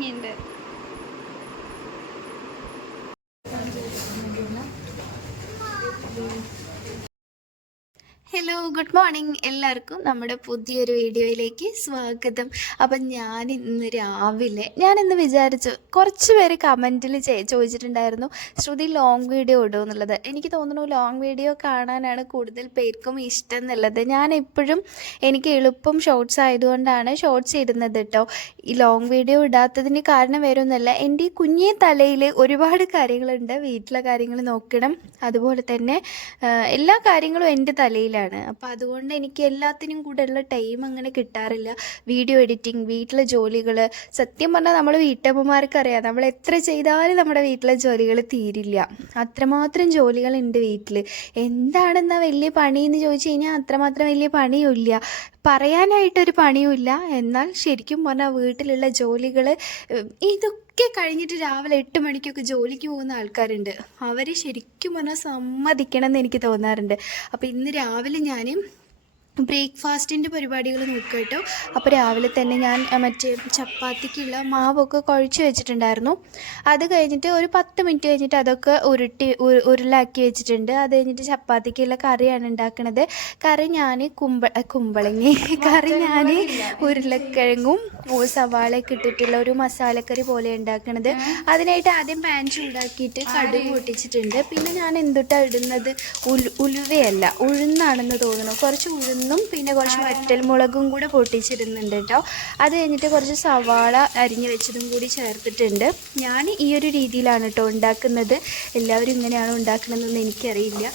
ഭംഗിയുണ്ട് good morning എല്ലാവർക്കും നമ്മുടെ പുതിയൊരു വീഡിയോയിലേക്ക് സ്വാഗതം. അപ്പം ഞാൻ ഇന്ന് രാവിലെ ഞാൻ ഇന്ന് വിചാരിച്ചു കുറച്ച് പേര് കമന്റിൽ ചോദിച്ചിട്ടുണ്ടായിരുന്നു ശ്രുതി ലോങ് വീഡിയോ ഇടുമോ എന്നുള്ളത് എനിക്ക് തോന്നുന്നു ലോങ് വീഡിയോ കാണാനാണ് കൂടുതൽ പേർക്കും ഇഷ്ടം എന്നുള്ളത്. ഞാൻ എപ്പോഴും എനിക്ക് എളുപ്പം ഷോർട്സ് ആയതുകൊണ്ടാണ് ഷോർട്സ് ഇടുന്നത് കേട്ടോ ഈ ലോങ് വീഡിയോ ഇടാത്തതിന് കാരണം വരുമെന്നല്ല എന്റെ ഈ കുഞ്ഞേ തലയിൽ ഒരുപാട് കാര്യങ്ങളുണ്ട് വീട്ടിലെ കാര്യങ്ങൾ നോക്കണം. അതുപോലെ തന്നെ എല്ലാ കാര്യങ്ങളും എന്റെ തലയിലാണ്. അപ്പോൾ അതുകൊണ്ട് എനിക്ക് എല്ലാത്തിനും കൂടെ ഉള്ള ടൈം അങ്ങനെ കിട്ടാറില്ല. വീഡിയോ എഡിറ്റിംഗ് വീട്ടിലെ ജോലികൾ സത്യം പറഞ്ഞാൽ നമ്മൾ വീട്ടമ്മമാർക്ക് അറിയാം നമ്മൾ എത്ര ചെയ്താലും നമ്മുടെ വീട്ടിലെ ജോലികൾ തീരില്ല. അത്രമാത്രം ജോലികളുണ്ട് വീട്ടിൽ എന്താണെന്നാ വലിയ പണി എന്ന് ചോദിച്ചു കഴിഞ്ഞാൽ അത്രമാത്രം വലിയ പണിയുമില്ല. പറയാനായിട്ടൊരു പണിയുമില്ല. എന്നാൽ ശരിക്കും പറഞ്ഞാൽ വീട്ടിലുള്ള ജോലികൾ ഇതൊക്കെ കഴിഞ്ഞിട്ട് രാവിലെ എട്ട് മണിക്കൊക്കെ ജോലിക്ക് പോകുന്ന ആൾക്കാരുണ്ട്. അവർ ശരിക്കും പറഞ്ഞാൽ സമ്മതിക്കണം എന്ന് എനിക്ക് തോന്നാറുണ്ട്. അപ്പോൾ ഇന്ന് രാവിലെ ഞാൻ ബ്രേക്ക്ഫാസ്റ്റിന്റെ പരിപാടികൾ നോക്കുക കേട്ടോ. അപ്പോൾ രാവിലെ തന്നെ ഞാൻ മറ്റേ ചപ്പാത്തിക്കുള്ള മാവൊക്കെ കുഴച്ച് വെച്ചിട്ടുണ്ടായിരുന്നു. അത് കഴിഞ്ഞിട്ട് ഒരു പത്ത് മിനിറ്റ് കഴിഞ്ഞിട്ട് അതൊക്കെ ഉരുട്ടി ഉരുളാക്കി വെച്ചിട്ടുണ്ട്. അത് കഴിഞ്ഞിട്ട് ചപ്പാത്തിക്കുള്ള കറിയാണ് ഉണ്ടാക്കുന്നത് കറി ഞാൻ കുമ്പ കുമ്പളങ്ങി കറി ഞാൻ ഉരുളക്കിഴങ്ങും സവാളയൊക്കെ ഇട്ടിട്ടുള്ള ഒരു മസാലക്കറി പോലെ ഉണ്ടാക്കുന്നത് അതിനായിട്ട് ആദ്യം പാൻ ചൂടാക്കിയിട്ട് കടുക് പൊട്ടിച്ചിട്ടുണ്ട്. പിന്നെ ഞാൻ എന്തുട്ടാണ് ഇടുന്നത്? ഉലുവയല്ല ഉഴുന്നാണെന്ന് തോന്നുന്നു. കുറച്ച് ഉഴുന്നും പിന്നെ കുറച്ച് വറ്റൽമുളകും കൂടെ പൊട്ടിച്ചിരുന്നുണ്ട് കേട്ടോ. അത് കഴിഞ്ഞിട്ട് കുറച്ച് സവാള അരിഞ്ഞ് വെച്ചതും കൂടി ചേർത്തിട്ടുണ്ട്. ഞാൻ ഈ ഒരു രീതിയിലാണ് കേട്ടോ ഉണ്ടാക്കുന്നത്. എല്ലാവരും ഇങ്ങനെയാണോ ഉണ്ടാക്കണമെന്നൊന്നും എനിക്കറിയില്ല.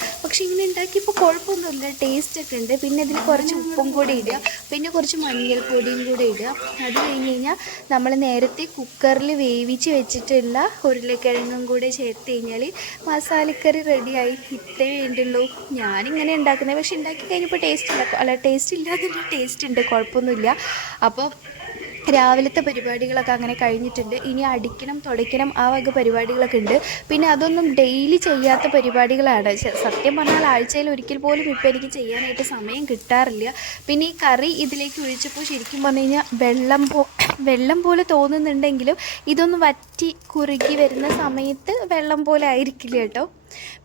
ഉണ്ടാക്കിയപ്പോൾ കുഴപ്പമൊന്നുമില്ല. ടേസ്റ്റ് ഒക്കെ ഉണ്ട്. പിന്നെ ഇതിൽ കുറച്ച് ഉപ്പും കൂടി ഇടുക. പിന്നെ കുറച്ച് മഞ്ഞൾപ്പൊടിയും കൂടി ഇടുക. അത് കഴിഞ്ഞ് കഴിഞ്ഞാൽ നമ്മൾ നേരത്തെ കുക്കറിൽ വേവിച്ച് വെച്ചിട്ടുള്ള ഉരുളക്കിഴങ്ങും കൂടെ ചേർത്ത് കഴിഞ്ഞാൽ മസാലക്കറി റെഡിയായി ഇത്രേ വേണ്ടുള്ളൂ. ഞാനിങ്ങനെ ഉണ്ടാക്കുന്നത്. പക്ഷെ ഉണ്ടാക്കി കഴിഞ്ഞപ്പോൾ ടേസ്റ്റ് ഇല്ല. അല്ല ടേസ്റ്റ് ഇല്ലാതെ ടേസ്റ്റ് ഉണ്ട്. കുഴപ്പമൊന്നുമില്ല. അപ്പോൾ രാവിലത്തെ പരിപാടികളൊക്കെ അങ്ങനെ കഴിഞ്ഞിട്ടുണ്ട്. ഇനി അടിക്കണം തുടയ്ക്കണം ആ വക പരിപാടികളൊക്കെ ഉണ്ട്. പിന്നെ അതൊന്നും ഡെയിലി ചെയ്യാത്ത പരിപാടികളാണ്. സത്യം പറഞ്ഞാൽ ആഴ്ചയിൽ ഒരിക്കൽ പോലും ഇപ്പം എനിക്ക് ചെയ്യാനായിട്ട് സമയം കിട്ടാറില്ല. പിന്നെ ഈ കറി ഇതിലേക്ക് ഒഴിച്ചപ്പോൾ ശരിക്കും പറഞ്ഞു കഴിഞ്ഞാൽ വെള്ളം പോ വെള്ളം പോലെ തോന്നുന്നുണ്ടെങ്കിലും ഇതൊന്ന് വറ്റി കുറുകി വരുന്ന സമയത്ത് വെള്ളം പോലെ ആയിരിക്കില്ല കേട്ടോ.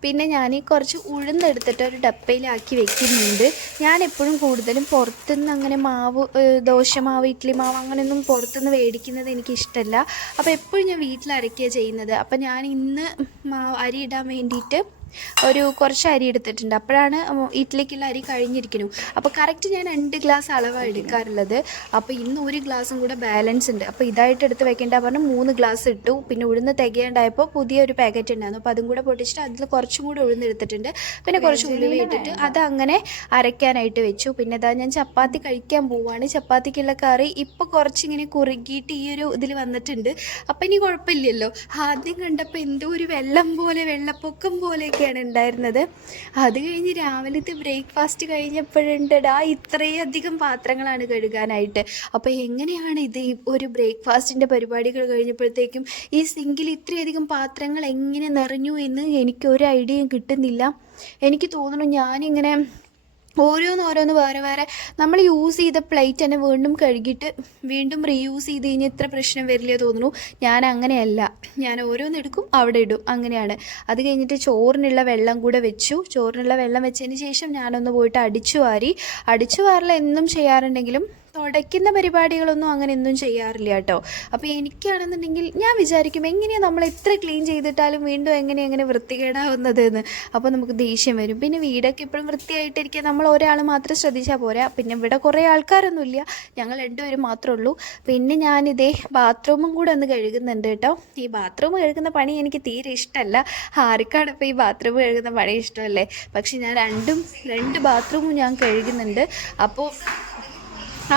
പിന്നെ ഞാൻ ഈ കുറച്ച് ഉഴുന്നെടുത്തിട്ട് ഒരു ഡപ്പയിലാക്കി വെക്കുന്നുണ്ട്. ഞാൻ എപ്പോഴും കൂടുതലും പുറത്തുനിന്ന് അങ്ങനെ മാവ് ദോശമാവ് ഇഡ്ഡലി മാവ് അങ്ങനെയൊന്നും പുറത്തുനിന്ന് മേടിക്കുന്നത് എനിക്കിഷ്ടമല്ല അപ്പോൾ എപ്പോഴും ഞാൻ വീട്ടിൽ ചെയ്യുന്നത്. അപ്പോൾ ഞാൻ ഇന്ന് മാവ് അരി ഇടാൻ വേണ്ടിയിട്ട് ഒരു കുറച്ച് അരി എടുത്തിട്ടുണ്ട്. അപ്പോഴാണ് ഇഡ്ഡലിക്കുള്ള അരി കഴിഞ്ഞിരിക്കുന്നു. അപ്പോൾ കറക്റ്റ് ഞാൻ രണ്ട് ഗ്ലാസ് അളവാണ് എടുക്കാറുള്ളത്. അപ്പോൾ ഇന്ന് ഒരു ഗ്ലാസും കൂടെ ബാലൻസ് ഉണ്ട്. അപ്പോൾ ഇതായിട്ട് എടുത്ത് വെക്കേണ്ട പറഞ്ഞ് മൂന്ന് ഗ്ലാസ് ഇട്ടു. പിന്നെ ഉഴുന്ന് പുതിയ ഒരു പാക്കറ്റ് ഉണ്ടായിരുന്നു. അപ്പോൾ അതും കൂടെ പൊട്ടിച്ചിട്ട് അതിൽ കുറച്ചും കൂടെ ഉഴുന്ന് എടുത്തിട്ടുണ്ട്. പിന്നെ കുറച്ച് ഉലുവ ഇട്ടിട്ട് അത് അങ്ങനെ അരയ്ക്കാനായിട്ട് വെച്ചു. പിന്നെ ഇതാ ഞാൻ ചപ്പാത്തി കഴിക്കാൻ പോവാണ്. ചപ്പാത്തിക്കുള്ള കറി ഇപ്പോൾ കുറച്ചിങ്ങനെ കുറുകിയിട്ട് ഈ ഒരു ഇതിൽ വന്നിട്ടുണ്ട്. അപ്പം ഇനി കുഴപ്പമില്ലല്ലോ. ആദ്യം കണ്ടപ്പോൾ എന്തോ ഒരു വെള്ളം പോലെ വെള്ളപ്പൊക്കം പോലെയൊക്കെയാണ് ഉണ്ടായിരുന്നത്. അത് കഴിഞ്ഞ് രാവിലത്തെ ബ്രേക്ക്ഫാസ്റ്റ് കഴിഞ്ഞപ്പോഴുണ്ടടാ ഇത്രയധികം പാത്രങ്ങളാണ് കഴുകാനായിട്ട്. അപ്പോൾ എങ്ങനെയാണ് ഇത് ഒരു ബ്രേക്ക്ഫാസ്റ്റിന്റെ പരിപാടികൾ കഴിഞ്ഞപ്പോഴത്തേക്കും ഈ സിങ്കിൽ ഇത്രയധികം പാത്രങ്ങൾ എങ്ങനെ നിറഞ്ഞു എന്ന് എനിക്ക് ഒരു ഐഡിയയും കിട്ടുന്നില്ല. എനിക്ക് തോന്നുന്നു ഞാനിങ്ങനെ ഓരോന്ന് ഓരോന്ന് വേറെ വേറെ. നമ്മൾ യൂസ് ചെയ്ത പ്ലേറ്റ് തന്നെ വീണ്ടും കഴുകിയിട്ട് വീണ്ടും റീയൂസ് ചെയ്ത് കഴിഞ്ഞാൽ ഇത്ര പ്രശ്നം വരില്ല തോന്നുന്നു. ഞാൻ അങ്ങനെയല്ല. ഞാൻ ഓരോന്ന് എടുക്കും അവിടെ ഇടും. അങ്ങനെയാണ്. അത് കഴിഞ്ഞിട്ട് ചോറിനുള്ള വെള്ളം കൂടെ വെച്ചു. ചോറിനുള്ള വെള്ളം വെച്ചതിന് ശേഷം ഞാനൊന്ന് പോയിട്ട് അടിച്ചു വാരി. അടിച്ചു വാരൽ എന്നും ചെയ്യാറുണ്ടെങ്കിലും തുടയ്ക്കുന്ന പരിപാടികളൊന്നും അങ്ങനെ ഒന്നും ചെയ്യാറില്ല കേട്ടോ. അപ്പോൾ എനിക്കാണെന്നുണ്ടെങ്കിൽ ഞാൻ വിചാരിക്കും എങ്ങനെയാണ് നമ്മൾ എത്ര ക്ലീൻ ചെയ്തിട്ടാലും വീണ്ടും എങ്ങനെ എങ്ങനെ വൃത്തികേടാവുന്നത് എന്ന് അപ്പോൾ നമുക്ക് ദേഷ്യം വരും. പിന്നെ വീടൊക്കെ എപ്പോഴും വൃത്തിയായിട്ടിരിക്കുക നമ്മൾ ഒരാൾ മാത്രം ശ്രദ്ധിച്ചാൽ പോരാ. പിന്നെ ഇവിടെ കുറേ ആൾക്കാരൊന്നുമില്ല. ഞങ്ങൾ രണ്ടുപേരും മാത്രമേ ഉള്ളൂ. പിന്നെ ഞാനിതേ ബാത്റൂമും കൂടെ ഒന്ന് കഴുകുന്നുണ്ട് കേട്ടോ. ഈ ബാത്റൂം കഴുകുന്ന പണി എനിക്ക് തീരെ ഇഷ്ടമല്ല. ആർക്കാണ് ഇപ്പോൾ ഈ ബാത്റൂം കഴുകുന്ന പണി ഇഷ്ടമല്ലേ? പക്ഷെ ഞാൻ രണ്ടും രണ്ട് ബാത്റൂമും ഞാൻ കഴുകുന്നുണ്ട്. അപ്പോൾ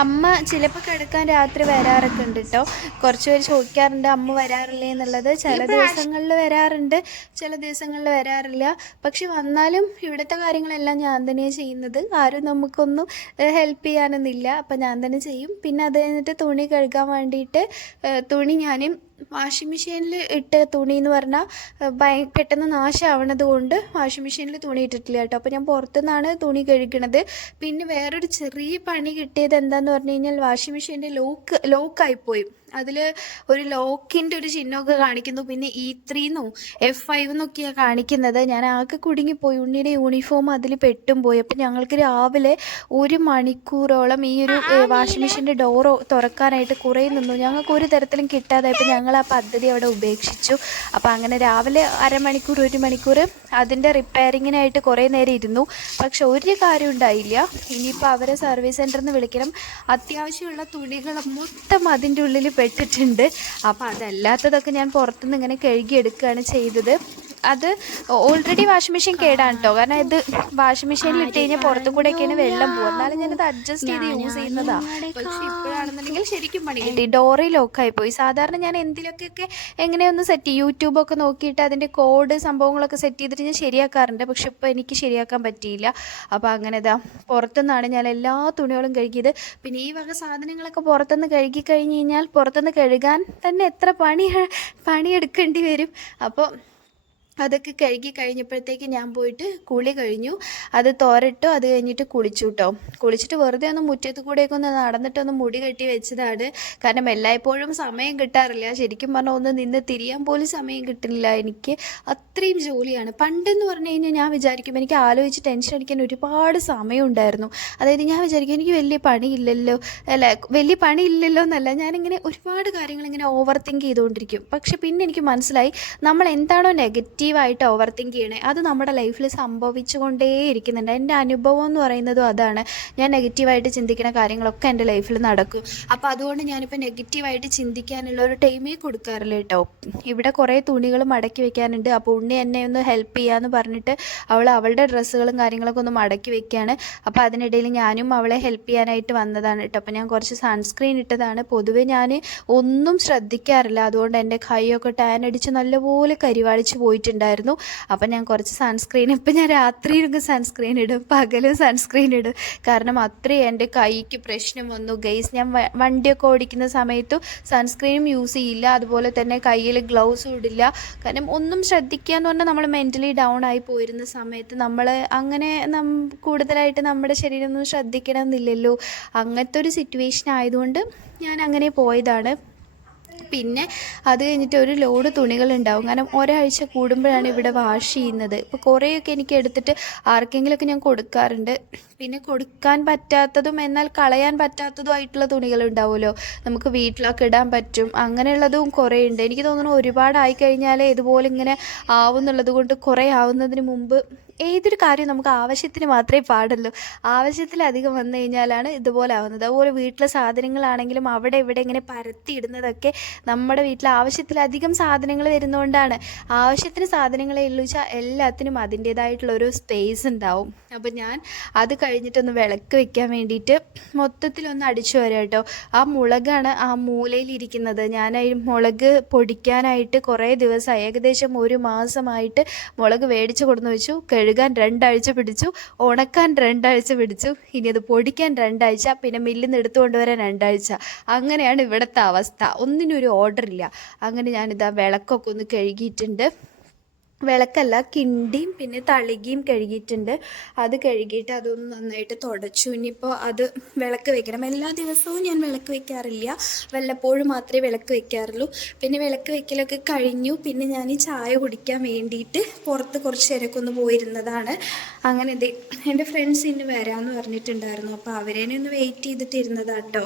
അമ്മ ചിലപ്പോൾ കിടക്കാൻ രാത്രി വരാറൊക്കെ ഉണ്ട് കേട്ടോ കുറച്ച് പേര് ചോദിക്കാറുണ്ട് അമ്മ വരാറില്ലേ? എന്നുള്ളത്. ചില ദിവസങ്ങളിൽ വരാറുണ്ട് ചില ദിവസങ്ങളിൽ വരാറില്ല. പക്ഷെ വന്നാലും ഇവിടുത്തെ കാര്യങ്ങളെല്ലാം ഞാൻ തന്നെയാണ് ചെയ്യുന്നത്. ആരും നമുക്കൊന്നും ഹെൽപ്പ് ചെയ്യാനൊന്നുമില്ല. അപ്പം ഞാൻ തന്നെ ചെയ്യും. പിന്നെ അത് കഴിഞ്ഞിട്ട് തുണി കഴുകാൻ വേണ്ടിയിട്ട് തുണി ഞാൻ വാഷിംഗ് മെഷീനിൽ ഇട്ട തുണി എന്ന് പറഞ്ഞാൽ ഭയ പെട്ടെന്ന് നാശമാവണത് കൊണ്ട് വാഷിംഗ് മെഷീനിൽ തുണി ഇട്ടിട്ടില്ല കേട്ടോ. അപ്പോൾ ഞാൻ പുറത്തുനിന്നാണ് തുണി കഴുകണത്. പിന്നെ വേറൊരു ചെറിയ പണി കിട്ടിയത് എന്താന്ന് പറഞ്ഞു കഴിഞ്ഞാൽ വാഷിംഗ് മെഷീന്റെ ലോക്ക് ലോക്കായിപ്പോയി. അതിൽ ഒരു ലോക്കിന്റെ ഒരു ചിഹ്നമൊക്കെ കാണിക്കുന്നു. പിന്നെ ഇ ത്രീന്നോ എഫ് ഫൈവ് എന്നൊക്കെയാണ് കാണിക്കുന്നത്. ഞാൻ ആകെ കുടുങ്ങിപ്പോയി. ഉണ്ണിയുടെ യൂണിഫോം അതിൽ പെട്ടും പോയി. അപ്പം ഞങ്ങൾക്ക് രാവിലെ ഒരു മണിക്കൂറോളം ഈ ഒരു വാഷിംഗ് മെഷീന്റെ ഡോറ് തുറക്കാനായിട്ട് കുറേ നിന്നു. ഞങ്ങൾക്ക് ഒരു തരത്തിലും കിട്ടാതായപ്പോൾ ഞങ്ങൾ ആ പദ്ധതി അവിടെ ഉപേക്ഷിച്ചു. അപ്പോൾ അങ്ങനെ രാവിലെ അരമണിക്കൂർ ഒരു മണിക്കൂർ അതിന്റെ റിപ്പയറിങ്ങിനായിട്ട് കുറേ നേരം ഇരുന്നു. പക്ഷെ ഒരു കാര്യം ഉണ്ടായില്ല. ഇനിയിപ്പോൾ അവരെ സർവീസ് സെന്ററിൽ നിന്ന് വിളിക്കണം. അത്യാവശ്യമുള്ള തുണികൾ മൊത്തം അതിന്റെ ഉള്ളിൽ പെട്ടിട്ടുണ്ട് അപ്പോൾ അതല്ലാത്തതൊക്കെ ഞാൻ പുറത്തുനിന്ന് ഇങ്ങനെ കഴുകിയെടുക്കുകയാണ് ചെയ്തത്. അത് ഓൾറെഡി വാഷിംഗ് മെഷീൻ കേടാണ് കേട്ടോ കാരണം ഇത് വാഷിംഗ് മെഷീനിൽ ഇട്ട് കഴിഞ്ഞാൽ പുറത്തു കൂടെയൊക്കെയാണ് വെള്ളം പോകും എന്നാലും ഞാനത് അഡ്ജസ്റ്റ് ചെയ്ത് യൂസ് ചെയ്യുന്നതാ. പക്ഷെ ഇപ്പോഴാണെന്നുണ്ടെങ്കിൽ ശരിക്കും പണി കിട്ടി ഡോറി ലോക്കായി പോയി സാധാരണ ഞാൻ എന്തിലൊക്കെ എങ്ങനെയൊന്ന് സെറ്റ് ചെയ്യും? യൂട്യൂബൊക്കെ നോക്കിയിട്ട് അതിന്റെ കോഡ് സംഭവങ്ങളൊക്കെ സെറ്റ് ചെയ്തിട്ട് ഞാൻ ശരിയാക്കാറുണ്ട്. പക്ഷെ ഇപ്പോൾ എനിക്ക് ശരിയാക്കാൻ പറ്റിയില്ല. അപ്പോൾ അങ്ങനെ ഇതാ. പുറത്തുനിന്നാണ് ഞാൻ എല്ലാ തുണികളും കഴുകിയത്. പിന്നെ ഈ വക സാധനങ്ങളൊക്കെ പുറത്തുനിന്ന് കഴുകി കഴിഞ്ഞ് കഴിഞ്ഞാൽ പുറത്തുനിന്ന് കഴുകാൻ തന്നെ എത്ര പണി പണിയെടുക്കേണ്ടി വരും. അപ്പോൾ അതൊക്കെ കഴുകി കഴിഞ്ഞപ്പോഴത്തേക്ക് ഞാൻ പോയിട്ട് കുളി കഴിഞ്ഞു. അത് തോരട്ടോ അത് കഴിഞ്ഞിട്ട് കുളിച്ചു കേട്ടോ കുളിച്ചിട്ട് വെറുതെ ഒന്ന് മുറ്റത്ത് കൂടെയൊക്കെ ഒന്ന് നടന്നിട്ടൊന്ന് മുടി കെട്ടി വെച്ചതാണ്. കാരണം എല്ലായ്പ്പോഴും സമയം കിട്ടാറില്ല. ശരിക്കും പറഞ്ഞാൽ ഒന്ന് നിന്ന് തിരിയാൻ പോലും സമയം കിട്ടില്ല എനിക്ക്. അത്രയും ജോലിയാണ്. പണ്ടെന്ന് പറഞ്ഞു കഴിഞ്ഞാൽ ഞാൻ വിചാരിക്കും എനിക്ക് ആലോചിച്ച് ടെൻഷൻ അടിക്കാൻ ഒരുപാട് സമയം ഉണ്ടായിരുന്നു അതായത് ഞാൻ വിചാരിക്കും എനിക്ക് വലിയ പണിയില്ലല്ലോ അല്ല വലിയ പണിയില്ലല്ലോ എന്നല്ല. ഞാനിങ്ങനെ ഒരുപാട് കാര്യങ്ങൾ ഇങ്ങനെ ഓവർ തിങ്ക് ചെയ്തുകൊണ്ടിരിക്കും. പക്ഷെ പിന്നെ എനിക്ക് മനസ്സിലായി നമ്മൾ എന്താണോ നെഗറ്റീവ് നെഗറ്റീവായിട്ട് ഓവർ തിങ്ക് ചെയ്യണേ. അത് നമ്മുടെ ലൈഫിൽ സംഭവിച്ചുകൊണ്ടേ ഇരിക്കുന്നുണ്ട് എന്റെ അനുഭവം എന്ന് പറയുന്നതും അതാണ്. ഞാൻ നെഗറ്റീവായിട്ട് ചിന്തിക്കുന്ന കാര്യങ്ങളൊക്കെ എന്റെ ലൈഫിൽ നടക്കും. അപ്പോൾ അതുകൊണ്ട് ഞാനിപ്പോൾ നെഗറ്റീവായിട്ട് ചിന്തിക്കാനുള്ള ഒരു ടൈമേ കൊടുക്കാറില്ല കേട്ടോ. ഇവിടെ കുറേ തുണികൾ മടക്കി വെക്കാനുണ്ട്. അപ്പോൾ ഉണ്ണി എന്നെ ഒന്ന് ഹെൽപ്പ് ചെയ്യാമെന്ന് പറഞ്ഞിട്ട് അവൾ അവളുടെ ഡ്രസ്സുകളും കാര്യങ്ങളൊക്കെ ഒന്ന് മടക്കി വെക്കുകയാണ് അപ്പോൾ അതിനിടയിൽ ഞാനും അവളെ ഹെൽപ്പ് ചെയ്യാനായിട്ട് വന്നതാണ് കേട്ടോ. അപ്പോൾ ഞാൻ കുറച്ച് സൺസ്ക്രീൻ ഇട്ടതാണ്. പൊതുവെ ഞാൻ ഒന്നും ശ്രദ്ധിക്കാറില്ല. അതുകൊണ്ട് എന്റെ കൈയൊക്കെ ടാൻ അടിച്ച് നല്ലപോലെ കരിവാളിച്ച് പോയിട്ടുണ്ട്. ഉണ്ടായിരുന്നു. അപ്പം ഞാൻ കുറച്ച് സൺസ്ക്രീൻ ഇപ്പം ഞാൻ രാത്രി സൺസ്ക്രീൻ ഇടും പകലും സൺസ്ക്രീൻ ഇടും. കാരണം അത്രയും എന്റെ കൈക്ക് പ്രശ്നം വന്നു. ഗൈസ് ഞാൻ വണ്ടിയൊക്കെ ഓടിക്കുന്ന സമയത്തും സൺസ്ക്രീനും യൂസ് ചെയ്യില്ല. അതുപോലെ തന്നെ കയ്യിൽ ഗ്ലൗസും ഇടില്ല. കാരണം ഒന്നും ശ്രദ്ധിക്കുക എന്ന് പറഞ്ഞാൽ നമ്മൾ മെന്റലി ഡൗൺ ആയി പോയിരുന്ന സമയത്ത് നമ്മൾ അങ്ങനെ കൂടുതലായിട്ട് നമ്മുടെ ശരീരം ഒന്നും ശ്രദ്ധിക്കണമെന്നില്ലല്ലോ. അങ്ങനത്തെ ഒരു സിറ്റുവേഷൻ ആയതുകൊണ്ട് ഞാൻ അങ്ങനെ പോയതാണ്. പിന്നെ അത് കഴിഞ്ഞിട്ട് ഒരു ലോഡ് തുണികൾ തുണികളുണ്ടാവും. കാരണം ഒരാഴ്ച കൂടുമ്പോഴാണ് ഇവിടെ വാഷ് ചെയ്യുന്നത്. ഇപ്പോൾ കുറേയൊക്കെ എനിക്ക് എടുത്തിട്ട് ആർക്കെങ്കിലുമൊക്കെ ഞാൻ കൊടുക്കാറുണ്ട്. പിന്നെ കൊടുക്കാൻ പറ്റാത്തതും എന്നാൽ കളയാൻ പറ്റാത്തതുമായിട്ടുള്ള തുണികൾ ഉണ്ടാവുമല്ലോ നമുക്ക് വീട്ടിലൊക്കെ ഇടാൻ പറ്റും. അങ്ങനെയുള്ളതും കുറേ ഉണ്ട് എനിക്ക് തോന്നുന്നു ഒരുപാടായി കഴിഞ്ഞാൽ ഇതുപോലെ ഇങ്ങനെ ആവുന്നുള്ളത് കൊണ്ട് കുറേ ആവുന്നതിന് മുമ്പ് ഏതൊരു കാര്യവും നമുക്ക് ആവശ്യത്തിന് മാത്രമേ പാടുള്ളൂ. ആവശ്യത്തിലധികം വന്നു കഴിഞ്ഞാലാണ് ഇതുപോലെ ആവുന്നത്. അതുപോലെ വീട്ടിലെ സാധനങ്ങളാണെങ്കിലും അവിടെ ഇവിടെ ഇങ്ങനെ പരത്തിയിടുന്നതൊക്കെ നമ്മുടെ വീട്ടിൽ ആവശ്യത്തിലധികം സാധനങ്ങൾ വരുന്നതുകൊണ്ടാണ് ആവശ്യത്തിന് സാധനങ്ങളെ ഉള്ളൂ വെച്ചാൽ എല്ലാത്തിനും അതിന്റേതായിട്ടുള്ള ഒരു സ്പേസ് ഉണ്ടാവും. അപ്പോൾ ഞാൻ അത് കഴിഞ്ഞിട്ടൊന്ന് വിളക്ക് വെക്കാൻ വേണ്ടിയിട്ട് മൊത്തത്തിലൊന്ന് അടിച്ചു വരാം കേട്ടോ. ആ മുളകാണ് ആ മൂലയിലിരിക്കുന്നത് ഞാൻ ഈ മുളക് പൊടിക്കാനായിട്ട് കുറേ ദിവസമായി ഏകദേശം ഒരു മാസമായിട്ട് മുളക് മേടിച്ച് കൊടുന്ന് വെച്ചു. കഴുകാൻ രണ്ടാഴ്ച പിടിച്ചു ഉണക്കാൻ രണ്ടാഴ്ച പിടിച്ചു ഇനി അത് പൊടിക്കാൻ രണ്ടാഴ്ച പിന്നെ മില്ലിൽ നിന്ന് എടുത്തുകൊണ്ട് വരാൻ രണ്ടാഴ്ച. അങ്ങനെയാണ് ഇവിടുത്തെ അവസ്ഥ. ഒന്നിനും ഒരു ഓർഡർ ഇല്ല. അങ്ങനെ ഞാനിതാ വിളക്കൊക്കെ ഒന്ന് കഴുകിയിട്ടുണ്ട്. വിളക്കല്ല കിണ്ടിയും പിന്നെ തളികയും കഴുകിയിട്ടുണ്ട്. അത് കഴുകിയിട്ട് അതൊന്ന് നന്നായിട്ട് തുടച്ചു. ഇനിയിപ്പോൾ അത് വിളക്ക് വെക്കണം. എല്ലാ ദിവസവും ഞാൻ വിളക്ക് വെക്കാറില്ല. വല്ലപ്പോഴും മാത്രമേ വിളക്ക് വെക്കാറുള്ളൂ. പിന്നെ വിളക്ക് വെക്കലൊക്കെ കഴിഞ്ഞു. പിന്നെ ഞാൻ ഈ ചായ കുടിക്കാൻ വേണ്ടിയിട്ട് പുറത്ത് കുറച്ച് നേരമൊക്കെ ഒന്ന് പോയിരുന്നതാണ്. അങ്ങനെ ഇത് എന്റെ ഫ്രണ്ട്സ് ഇന്ന് വരാമെന്ന് പറഞ്ഞിട്ടുണ്ടായിരുന്നു. അപ്പോൾ അവരേനെ ഒന്ന് വെയിറ്റ് ചെയ്തിട്ട് ഇരുന്നതാണ് കേട്ടോ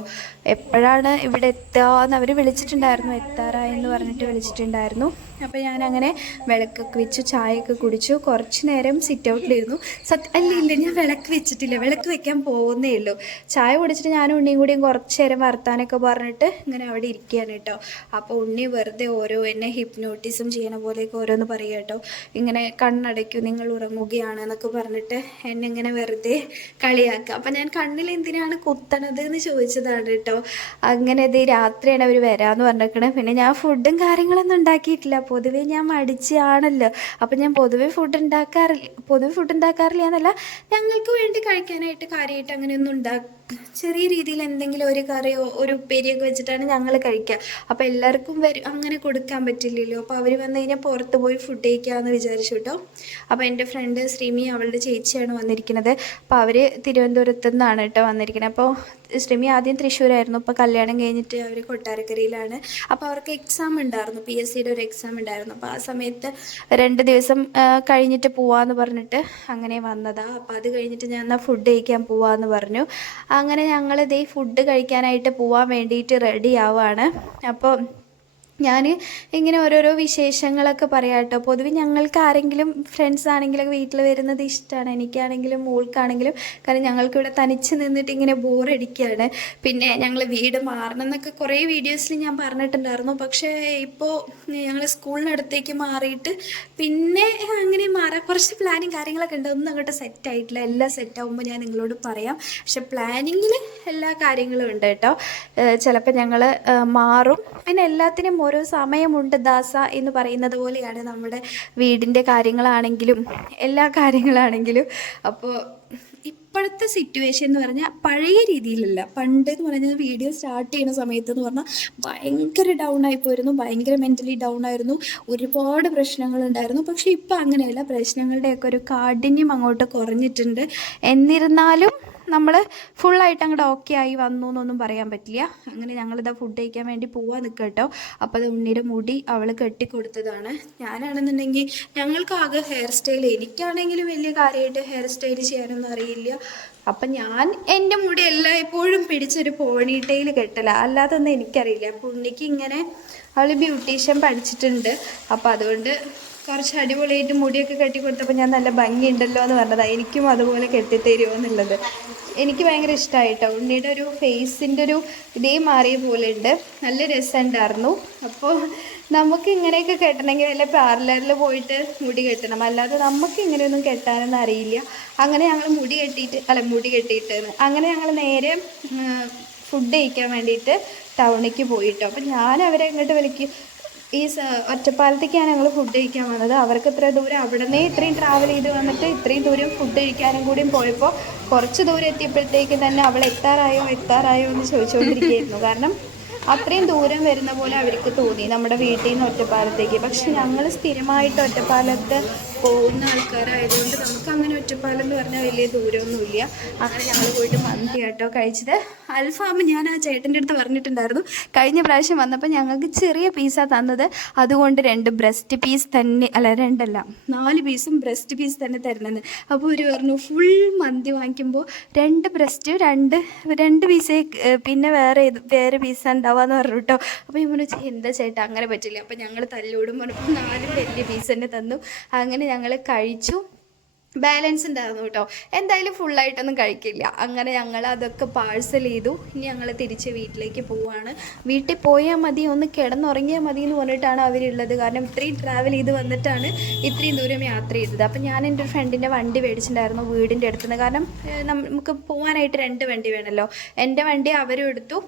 എപ്പോഴാണ് ഇവിടെ എത്തുക എന്ന് അവർ വിളിച്ചിട്ടുണ്ടായിരുന്നു. എത്താറായെന്ന് പറഞ്ഞിട്ട് വിളിച്ചിട്ടുണ്ടായിരുന്നു. അപ്പോൾ ഞാനങ്ങനെ വിളക്കൊക്കെ വെച്ചു ചായയൊക്കെ കുടിച്ചു. കുറച്ച് നേരം സിറ്റ് ഔട്ടിലിരുന്നു സത്യ അല്ല ഇല്ല ഞാൻ വിളക്ക് വെച്ചിട്ടില്ല. വിളക്ക് വെക്കാൻ പോകുന്നേ ഉള്ളൂ. ചായ കുടിച്ചിട്ട് ഞാൻ ഉണ്ണിയും കൂടിയും കുറച്ച് നേരം വർത്താനൊക്കെ പറഞ്ഞിട്ട് ഇങ്ങനെ അവിടെ ഇരിക്കുകയാണ് കേട്ടോ. അപ്പോൾ ഉണ്ണി വെറുതെ ഓരോ എന്നെ ഹിപ്നോട്ടിസം ചെയ്യണ പോലെയൊക്കെ ഓരോന്ന് പറയുക കേട്ടോ. ഇങ്ങനെ കണ്ണടയ്ക്കൂ നിങ്ങൾ ഉറങ്ങുകയാണ് എന്നൊക്കെ പറഞ്ഞിട്ട് എന്നെ ഇങ്ങനെ വെറുതെ കളിയാക്കുക. അപ്പം ഞാൻ കണ്ണിൽ എന്തിനാണ് കുത്തണത് എന്ന് ചോദിച്ചതാണ് കേട്ടോ. അങ്ങനെ ഇത് രാത്രിയാണ് അവർ വരാമെന്ന് പറഞ്ഞേക്കണേ. പിന്നെ ഞാൻ ഫുഡും കാര്യങ്ങളൊന്നും ഉണ്ടാക്കിയിട്ടില്ല. പൊതുവേ ഞാൻ മടിച്ചാണല്ലോ. അപ്പം ഞാൻ പൊതുവേ ഫുഡ് ഉണ്ടാക്കാറില്ല പൊതുവെ ഫുഡ് ഉണ്ടാക്കാറില്ല എന്നല്ല ഞങ്ങൾക്ക് വേണ്ടി കഴിക്കാനായിട്ട് കാര്യമായിട്ട് അങ്ങനെയൊന്നും ഉണ്ടാ ചെറിയ രീതിയിൽ എന്തെങ്കിലും ഒരു കറിയോ ഒരു ഉപ്പേരിയൊക്കെ വെച്ചിട്ടാണ് ഞങ്ങൾ കഴിക്കുക അപ്പോൾ എല്ലാവർക്കും വരും അങ്ങനെ കൊടുക്കാൻ പറ്റില്ലല്ലോ. അപ്പോൾ അവർ വന്നു കഴിഞ്ഞാൽ പുറത്ത് പോയി ഫുഡ് കഴിക്കാമെന്ന് വിചാരിച്ചു കേട്ടോ അപ്പോൾ എന്റെ ഫ്രണ്ട് ശ്രീമി അവളുടെ ചേച്ചിയാണ് വന്നിരിക്കുന്നത് അപ്പോൾ അവർ തിരുവനന്തപുരത്ത് നിന്നാണ് കേട്ടോ വന്നിരിക്കുന്നത് അപ്പോൾ ശ്രീമി ആദ്യം തൃശ്ശൂരായിരുന്നു. ഇപ്പോൾ കല്യാണം കഴിഞ്ഞിട്ട് അവർ കൊട്ടാരക്കരയിലാണ്. അപ്പോൾ അവർക്ക് എക്സാം ഉണ്ടായിരുന്നു. പി എസ് സിയുടെ ഒരു എക്സാം ഉണ്ടായിരുന്നു. അപ്പോൾ ആ സമയത്ത് രണ്ട് ദിവസം കഴിഞ്ഞിട്ട് പോവാന്ന് പറഞ്ഞിട്ട് അങ്ങനെ വന്നതാ. അപ്പോൾ അത് കഴിഞ്ഞിട്ട് ഞാൻ എന്നാൽ ഫുഡ് കഴിക്കാൻ പോവാന്ന് പറഞ്ഞു. അങ്ങനെ ഞങ്ങൾ ഇതേ ഫുഡ് കഴിക്കാനായിട്ട് പോവാൻ വേണ്ടിയിട്ട് റെഡി ആവുകയാണ് അപ്പോൾ ഞാൻ ഇങ്ങനെ ഓരോരോ വിശേഷങ്ങളൊക്കെ പറയാം കേട്ടോ പൊതുവെ ഞങ്ങൾക്ക് ആരെങ്കിലും ഫ്രണ്ട്സ് ആണെങ്കിലും വീട്ടിൽ വരുന്നത് ഇഷ്ടമാണ് എനിക്കാണെങ്കിലും മോൾക്കാണെങ്കിലും. കാരണം ഞങ്ങൾക്കിവിടെ തനിച്ച് നിന്നിട്ട് ഇങ്ങനെ ബോറടിക്കുകയാണ് പിന്നെ ഞങ്ങൾ വീട് മാറണം എന്നൊക്കെ കുറേ വീഡിയോസിൽ ഞാൻ പറഞ്ഞിട്ടുണ്ടായിരുന്നു. പക്ഷേ ഇപ്പോൾ ഞങ്ങൾ സ്കൂളിനടുത്തേക്ക് മാറിയിട്ട് പിന്നെ അങ്ങനെ മാറാൻ കുറച്ച് പ്ലാനിങ് കാര്യങ്ങളൊക്കെ ഉണ്ട്. ഒന്നും അങ്ങോട്ട് സെറ്റ് ആയിട്ടില്ല. എല്ലാം സെറ്റ് ആകുമ്പോൾ ഞാൻ നിങ്ങളോട് പറയാം. പക്ഷെ പ്ലാനിങ്ങിൽ എല്ലാ കാര്യങ്ങളും ഉണ്ട് കേട്ടോ. ചിലപ്പോൾ ഞങ്ങൾ മാറും. പിന്നെ എല്ലാത്തിനും ഓരോ സമയമുണ്ട് ദാസ എന്ന് പറയുന്നത് പോലെയാണ് നമ്മുടെ വീടിന്റെ കാര്യങ്ങളാണെങ്കിലും എല്ലാ കാര്യങ്ങളാണെങ്കിലും. അപ്പോൾ ഇപ്പോഴത്തെ സിറ്റുവേഷൻ എന്ന് പറഞ്ഞാൽ പഴയ രീതിയിലല്ല. പണ്ട് എന്ന് പറഞ്ഞാൽ വീഡിയോ സ്റ്റാർട്ട് ചെയ്യുന്ന സമയത്ത് എന്ന് പറഞ്ഞാൽ ഭയങ്കര ഡൗൺ ആയി പോയിരുന്നു ഭയങ്കര മെന്റലി ഡൗൺ ആയിരുന്നു. ഒരുപാട് പ്രശ്നങ്ങളുണ്ടായിരുന്നു പക്ഷേ ഇപ്പോൾ അങ്ങനെയല്ല. പ്രശ്നങ്ങളുടെയൊക്കെ ഒരു കാഠിന്യം അങ്ങോട്ട് കുറഞ്ഞിട്ടുണ്ട്. എന്നിരുന്നാലും നമ്മൾ ഫുള്ളായിട്ട് അങ്ങോട്ട് ഓക്കെ ആയി വന്നു എന്നൊന്നും പറയാൻ പറ്റില്ല. അങ്ങനെ ഞങ്ങളിതാ ഫുഡ് കഴിക്കാൻ വേണ്ടി പോവാൻ നിൽക്കുക കേട്ടോ അപ്പോൾ അത് ഉണ്ണിയുടെ മുടി അവൾ കെട്ടിക്കൊടുത്തതാണ്. ഞാനാണെന്നുണ്ടെങ്കിൽ ഞങ്ങൾക്കാകെ ഹെയർ സ്റ്റൈൽ എനിക്കാണെങ്കിലും വലിയ കാര്യമായിട്ട് ഹെയർ സ്റ്റൈൽ ചെയ്യാനൊന്നും അറിയില്ല. അപ്പം ഞാൻ എന്റെ മുടി എല്ലായ്പ്പോഴും പിടിച്ചൊരു പോണിട്ടയിൽ കെട്ടല. അല്ലാതൊന്നും എനിക്കറിയില്ല. അപ്പോൾ ഉണ്ണിക്ക് ഇങ്ങനെ അവൾ ബ്യൂട്ടീഷ്യൻ പഠിച്ചിട്ടുണ്ട്. അപ്പോൾ അതുകൊണ്ട് കുറച്ച് അടിപൊളിയായിട്ട് മുടിയൊക്കെ കെട്ടി കൊടുത്തപ്പോൾ ഞാൻ നല്ല ഭംഗിയുണ്ടല്ലോ എന്ന് പറഞ്ഞതാണ് എനിക്കും അതുപോലെ കെട്ടിത്തരുമോ എന്നുള്ളത് എനിക്ക് ഭയങ്കര ഇഷ്ടമായിട്ടോ ഉണ്ണിയുടെ ഒരു ഫേസിന്റെ ഒരു ഇതേ മാറിയ പോലെ ഉണ്ട് നല്ല രസമുണ്ടായിരുന്നു. അപ്പോൾ നമുക്ക് ഇങ്ങനെയൊക്കെ കെട്ടണമെങ്കിൽ വല്ല പാർലറിൽ പോയിട്ട് മുടി കെട്ടണം. അല്ലാതെ നമുക്ക് ഇങ്ങനെയൊന്നും കെട്ടാനൊന്നും അറിയില്ല. അങ്ങനെ ഞങ്ങൾ മുടി കെട്ടിയിട്ട് അല്ല മുടി കെട്ടിയിട്ട് അങ്ങനെ ഞങ്ങൾ നേരെ ഫുഡ് കഴിക്കാൻ വേണ്ടിയിട്ട് ടൗണിലേക്ക് പോയിട്ടോ. അപ്പം ഞാൻ അവരെ ഇങ്ങോട്ട് വിളിക്കും. ഈ ഒറ്റപ്പാലത്തേക്കാണ് ഞങ്ങൾ ഫുഡ് കഴിക്കാൻ വന്നത്. അവർക്ക് ഇത്ര ദൂരം അവിടെ നിന്നേ ഇത്രയും ട്രാവൽ ചെയ്ത് വന്നിട്ട് ഇത്രയും ദൂരം ഫുഡ് കഴിക്കാനും കൂടിയും പോയപ്പോൾ കുറച്ച് ദൂരം എത്തിയപ്പോഴത്തേക്ക് തന്നെ അവൾ എത്താറായോ എത്താറായോ എന്ന് ചോദിച്ചുകൊണ്ടിരിക്കുകയായിരുന്നു. കാരണം അത്രയും ദൂരം വരുന്ന പോലെ അവർക്ക് തോന്നി നമ്മുടെ വീട്ടിൽ നിന്ന് ഒറ്റപ്പാലത്തേക്ക്. പക്ഷെ ഞങ്ങൾ സ്ഥിരമായിട്ട് ഒറ്റപ്പാലത്ത് പോകുന്ന ആൾക്കാരായതുകൊണ്ട് നമുക്ക് അങ്ങനെ ഒറ്റപ്പാലം എന്ന് പറഞ്ഞാൽ വലിയ ദൂരമൊന്നുമില്ല. അങ്ങനെ ഞങ്ങൾ പോയിട്ട് മന്തി കേട്ടോ കഴിച്ചത്. അൽഫാം ഞാൻ ആ ചേട്ടന്റെ അടുത്ത് പറഞ്ഞിട്ടുണ്ടായിരുന്നു. കഴിഞ്ഞ പ്രാവശ്യം വന്നപ്പോൾ ഞങ്ങൾക്ക് ചെറിയ പീസാണ് തന്നത്. അതുകൊണ്ട് രണ്ട് ബ്രസ്റ്റ് പീസ് തന്നെ അല്ല രണ്ടല്ല നാല് പീസും ബ്രസ്റ്റ് പീസ് തന്നെ തരുന്നത്. അപ്പോൾ ഒരു പറഞ്ഞു ഫുൾ മന്തി വാങ്ങിക്കുമ്പോൾ രണ്ട് ബ്രസ്റ്റ് രണ്ട് രണ്ട് പീസേ പിന്നെ വേറെ വേറെ പീസ് ഉണ്ടാവാന്ന് പറഞ്ഞു കേട്ടോ അപ്പോൾ പറഞ്ഞു എന്താ ചേട്ടാ അങ്ങനെ പറ്റില്ല. അപ്പോൾ ഞങ്ങൾ തല്ലോടും പറഞ്ഞപ്പോൾ നാല് വലിയ പീസ് തന്നെ തന്നു. അങ്ങനെ ഞങ്ങൾ കഴിച്ചു. ബാലൻസ് ഉണ്ടായിരുന്നു കേട്ടോ. എന്തായാലും ഫുള്ളായിട്ടൊന്നും കഴിക്കില്ല. അങ്ങനെ ഞങ്ങൾ അതൊക്കെ പാഴ്സൽ ചെയ്തു. ഇനി ഞങ്ങൾ തിരിച്ച് വീട്ടിലേക്ക് പോവുകയാണ് വീട്ടിൽ പോയാൽ മതി ഒന്ന് കിടന്നുറങ്ങിയാൽ മതി എന്ന് പറഞ്ഞിട്ടാണ് അവരുള്ളത്. കാരണം ഇത്രയും ട്രാവൽ ചെയ്ത് വന്നിട്ടാണ് ഇത്രയും ദൂരം യാത്ര ചെയ്തത്. അപ്പം ഞാൻ എന്റെ ഒരു ഫ്രണ്ടിന്റെ വണ്ടി മേടിച്ചിട്ടുണ്ടായിരുന്നു വീടിന്റെ അടുത്തുനിന്ന്. കാരണം നമുക്ക് പോകാനായിട്ട് രണ്ട് വണ്ടി വേണമല്ലോ. എന്റെ വണ്ടി അവരും എടുത്തു.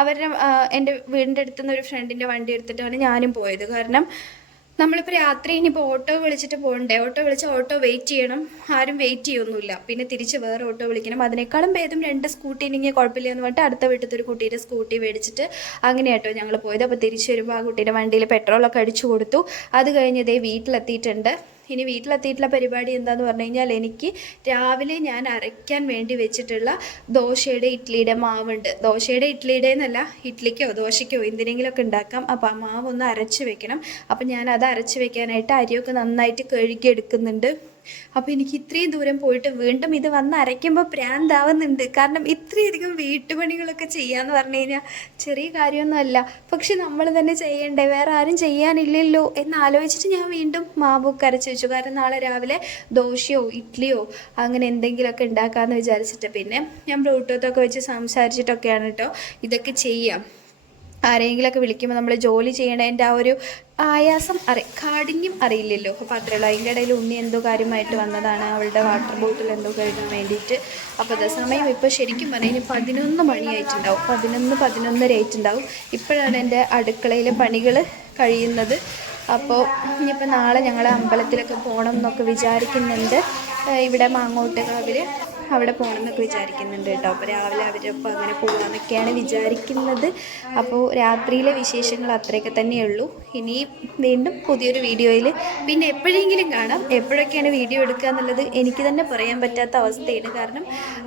അവരുടെ എന്റെ വീടിന്റെ അടുത്തുനിന്ന് ഒരു ഫ്രണ്ടിന്റെ വണ്ടി എടുത്തിട്ടാണ് ഞാനും പോയത്. കാരണം നമ്മളിപ്പോൾ രാത്രി ഇനിയിപ്പോൾ ഓട്ടോ വിളിച്ചിട്ട് പോകണ്ടേ? ഓട്ടോ വിളിച്ച് ഓട്ടോ വെയിറ്റ് ചെയ്യണം. ആരും വെയിറ്റ് ചെയ്യൊന്നുമില്ല. പിന്നെ തിരിച്ച് വേറെ ഓട്ടോ വിളിക്കണം. അതിനേക്കാളും ഭേദം രണ്ട് സ്കൂട്ടി ഉണ്ടെങ്കിൽ കുഴപ്പമില്ല എന്ന് പറഞ്ഞിട്ട് അടുത്ത വീട്ടിലത്തെ ഒരു കുട്ടിയുടെ സ്കൂട്ടി മേടിച്ചിട്ട് അങ്ങനെ കേട്ടോ ഞങ്ങൾ പോയത്. അപ്പോൾ തിരിച്ച് വരുമ്പോൾ ആ കുട്ടിയുടെ വണ്ടിയിൽ പെട്രോളൊക്കെ അടിച്ചു കൊടുത്തു. അത് കഴിഞ്ഞ് ഇതേ വീട്ടിലെത്തിയിട്ടുണ്ട്. ഇനി വീട്ടിലെത്തിയിട്ടുള്ള പരിപാടി എന്താന്ന് പറഞ്ഞു കഴിഞ്ഞാൽ എനിക്ക് രാവിലെ ഞാൻ അരയ്ക്കാൻ വേണ്ടി വെച്ചിട്ടുള്ള ദോശയുടെ ഇഡ്ഡലിയുടെ മാവുണ്ട്. ദോശയുടെ ഇഡ്ഡലിയുടെ എന്നല്ല ഇഡ്ഡലിക്കോ ദോശയ്ക്കോ എന്തിനെങ്കിലുമൊക്കെ ഉണ്ടാക്കാം. അപ്പോൾ ആ മാവ് ഒന്ന് അരച്ച് വെക്കണം. അപ്പം ഞാൻ അത് അരച്ച് വെക്കാനായിട്ട് അരിയൊക്കെ നന്നായിട്ട് കഴുകി എടുക്കുന്നുണ്ട് അപ്പോൾ എനിക്ക് ഇത്രയും ദൂരം പോയിട്ട് വീണ്ടും ഇത് വന്ന് അരയ്ക്കുമ്പോൾ പ്രാന്താവുന്നുണ്ട്. കാരണം ഇത്രയധികം വീട്ടുപണികളൊക്കെ ചെയ്യാന്ന് പറഞ്ഞു കഴിഞ്ഞാൽ ചെറിയ കാര്യമൊന്നുമല്ല. പക്ഷെ നമ്മൾ തന്നെ ചെയ്യണ്ടേ? വേറെ ആരും ചെയ്യാനില്ലല്ലോ എന്ന് ആലോചിച്ചിട്ട് ഞാൻ വീണ്ടും മാവൊക്കെ അരച്ച് വെച്ചു. കാരണം നാളെ രാവിലെ ദോശയോ ഇഡ്ഡലിയോ അങ്ങനെ എന്തെങ്കിലുമൊക്കെ ഉണ്ടാക്കാമെന്ന് വിചാരിച്ചിട്ട് പിന്നെ ഞാൻ ബ്ലൂടൂത്തൊക്കെ വെച്ച് സംസാരിച്ചിട്ടൊക്കെയാണ് കേട്ടോ ഇതൊക്കെ ചെയ്യാം. ആരെങ്കിലുമൊക്കെ വിളിക്കുമ്പോൾ നമ്മൾ ജോലി ചെയ്യണതിന്റെ ആ ഒരു ആയാസം അറി കാഠിന്യം അറിയില്ലല്ലോ. അപ്പോൾ അത്രേ ഉള്ളൂ അതിന്റെ ഇടയിൽ ഉണ്ണി എന്തോ കാര്യമായിട്ട് വന്നതാണ്. അവളുടെ വാട്ടർ ബോട്ടിൽ എന്തോ കഴുകാൻ വേണ്ടിയിട്ട് അപ്പോൾ അതേ സമയം ഇപ്പോൾ ശരിക്കും പറഞ്ഞു പതിനൊന്ന് മണിയായിട്ടുണ്ടാവും. പതിനൊന്ന് പതിനൊന്നര ആയിട്ടുണ്ടാവും. ഇപ്പോഴാണ് എന്റെ അടുക്കളയിലെ പണികൾ കഴിയുന്നത്. അപ്പോൾ ഇനിയിപ്പോൾ നാളെ ഞങ്ങളെ അമ്പലത്തിലൊക്കെ പോകണം എന്നൊക്കെ വിചാരിക്കുന്നുണ്ട് ഇവിടെ മാങ്ങോട്ടുകാവിൽ അവിടെ പോകണമെന്നൊക്കെ വിചാരിക്കുന്നുണ്ട് കേട്ടോ. അപ്പോൾ രാവിലെ അവരൊപ്പം അങ്ങനെ പോകാമെന്നൊക്കെയാണ് വിചാരിക്കുന്നത്. അപ്പോൾ രാത്രിയിലെ വിശേഷങ്ങൾ അത്രയൊക്കെ തന്നെയുള്ളൂ. ഇനി വീണ്ടും പുതിയൊരു വീഡിയോയിൽ പിന്നെ എപ്പോഴെങ്കിലും കാണാം. എപ്പോഴൊക്കെയാണ് വീഡിയോ എടുക്കുക എന്നുള്ളത് എനിക്ക് തന്നെ പറയാൻ പറ്റാത്ത അവസ്ഥയാണ്. കാരണം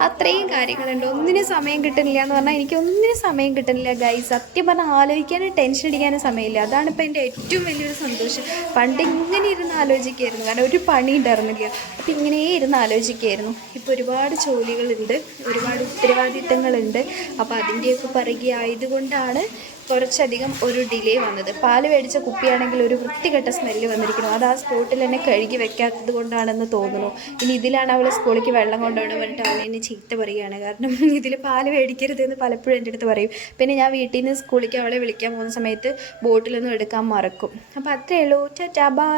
അത്രയും കാര്യങ്ങളുണ്ട്. ഒന്നിനും സമയം കിട്ടുന്നില്ല എന്ന് പറഞ്ഞാൽ എനിക്ക് ഒന്നിനും സമയം കിട്ടുന്നില്ല ഗൈ സത്യം പറഞ്ഞാൽ ആലോചിക്കാനും ടെൻഷൻ അടിക്കാനും സമയമില്ല. അതാണ് ഇപ്പോൾ എന്റെ ഏറ്റവും വലിയൊരു സന്തോഷം. പണ്ട് ഇങ്ങനെ ഇരുന്ന് ആലോചിക്കുകയായിരുന്നു കാരണം ഒരു പണി ഉണ്ടായിരുന്നില്ല. അപ്പം ഇങ്ങനെ ഇരുന്ന് ആലോചിക്കുകയായിരുന്നു ഇപ്പോൾ ഒരുപാട് ജോലികളുണ്ട് ഒരുപാട് ഉത്തരവാദിത്തങ്ങളുണ്ട്. അപ്പോൾ അതിന്റെയൊക്കെ പിറകെ ആയതുകൊണ്ടാണ് കുറച്ചധികം ഒരു ഡിലേ വന്നത്. പാൽ മേടിച്ച കുപ്പിയാണെങ്കിൽ ഒരു വൃത്തികെട്ട സ്മെല്ല് വന്നിരിക്കുന്നു. അത് ആ സ്പോട്ടിൽ തന്നെ കഴുകി വെക്കാത്തത് കൊണ്ടാണെന്ന് തോന്നുന്നു. ഇനി ഇതിലാണ് അവൾ സ്കൂളിലേക്ക് വെള്ളം കൊണ്ടുപോകണം പറഞ്ഞിട്ട് അവൾ എന്നെ ചീത്ത പറയുകയാണ്. കാരണം ഇതിൽ പാൽ മേടിക്കരുത് എന്ന് പലപ്പോഴും എന്റെ അടുത്ത് പറയും. പിന്നെ ഞാൻ വീട്ടിൽ നിന്ന് സ്കൂളിലേക്ക് അവളെ വിളിക്കാൻ പോകുന്ന സമയത്ത് ബോട്ടിലൊന്നും എടുക്കാൻ മറക്കും. അപ്പോൾ അത്രയേ ഉള്ളൂ. ടാ ബൈ.